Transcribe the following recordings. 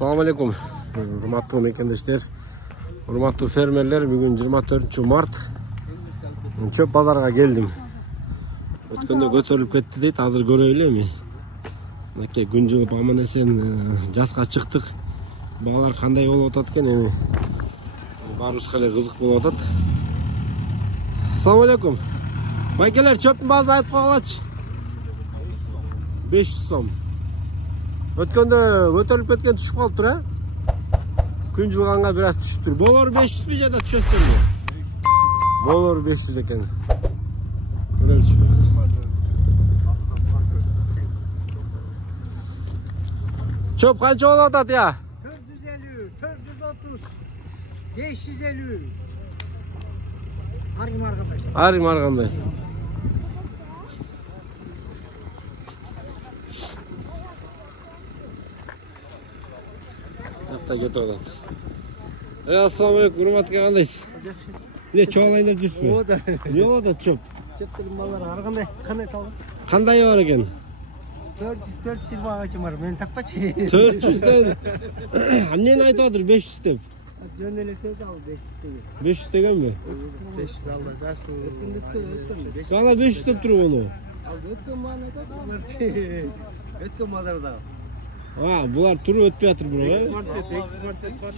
Assalamu alaikum. Урматтуу мекендештер, урматтуу фермерлер, бүгүн 24-март. Чөп базарга келдим. Өткөндө көтөрүлүп кетти дейт, азыр көрөйлү эми. Мынакей күн жылып аман эсен жазга чыктык. Багалар кандай болуп атат экен эми. Баарыбызга эле кызык болуп атат. Assalamu alaikum. Байкелер, чөптүн баасы айтып койгулачы. 500 сом. Өткөндө көтөрүлүп кеткен түшүп калыптыр, а? Күн жылганга бир аз түшүптүр. Болор 500 би жада түшөсүздөрбү? Болор 500 экен. Көрөлүчү. Чөп канча болуп атат я? 450, 430, 550. Аргым Аргандай. Кетіп атат. Ассаламу алейкум, урматка кандайсыз? Не чоңалайын деп жүрсүзбү? Оода. Не болуп атат чөп? Чөптөрдүн балдары ар кандай талган? Кандай бар экен? 400 багачы бар, мени такпачы. 400ден. Эмнени айтып атыр 500 деп? Жөн эле тез ал 500 деген. 500 дегенби? 500 алды. Жашты. Өткөндө. Кана 500 деп туруп ону? Ал өткөн мааны айтат. Өткөн балдар да. Булар туруп өтпөй атыр бирок, Экспорт бар.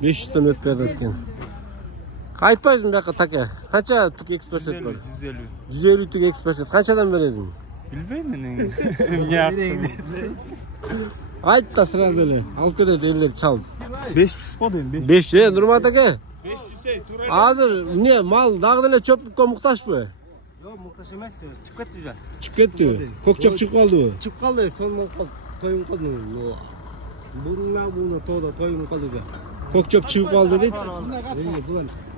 500дөн өтпөй атат экен. Айтпайсың бияка таке. Канча тук экспорт бар? 150. 150 тук экспорт. Канчадан бересиң? Билбейм мен. Айт да сразу эле. Алып кетет элдер чалып. 500 го дейм. 500, Нурмат аке. 500 тура. Азыр эмне мал дагы деле чөптүккө муктажбы? Жок, муктаж эмес. Чыгып кетти жа. Чыгып кетти. Көк чөп чыгып калдыбы? Чыгып калды, сонун тоюм калды. Буна тоодо тоюм калды жа. Көк чөп чыгып калды дейт.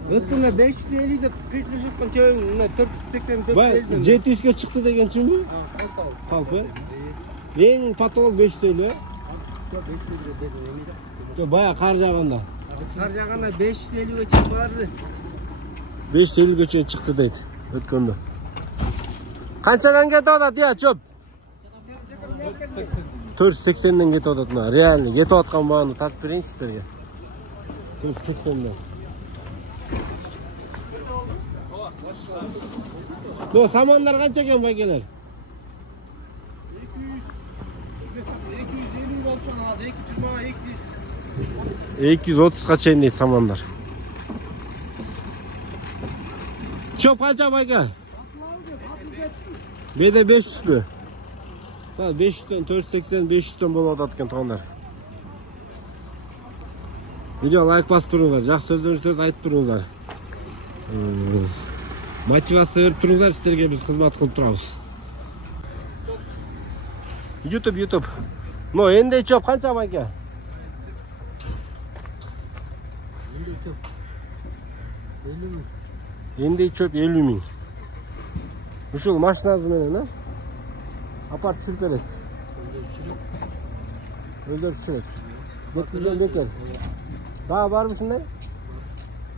Өткөндө 550 деп кыйкырып жаткан чөйүм, мына 480 Бай 700 чыкты дегенчинби? Калпы. Эң патолог 550, Жок, бая кар жаганда. Кар жаганда 550 чыгып барды. 550 чейин чыкты дейт өткөндө. Канчадан кетип атат я чөп? 480ден кетип атат мына. Реально кетип аткан бааны тартып берейин сиздерге. 480ден. До самандар канча экен байкелер? 250 болчу, 220, 230га чейин дейт самандар. Чөп канча байка? Беде 500бү? 500дөн 480, 500дөн болуп атат экен туугандар. Видео лайк басып туруңуздар, жакшы сөздөрүңүздөрдү айтып туруңуздар. Мотивация берип туруңуздар, сиздерге биз кызмат кылып турабыз. YouTube. Но эндей чөп канча байка? Эндей чөп 50 миң. Ушул машинасы менен, а? Апарып чүрүп бересиз. Өздөрү чүрөт. Жеткизген бекер. Дагы барбы ушундай?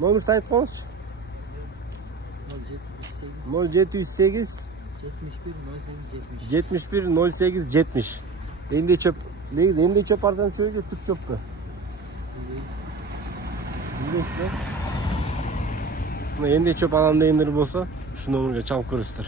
Номерди айтып коңузчу. 0708 71 08 70. Эндей чөп, негизи эндей чөп арзан чөпкө, түк чөпкө. Эндей чөп алам дегендер болсо, ушу номерге чалып көрөсүздөр.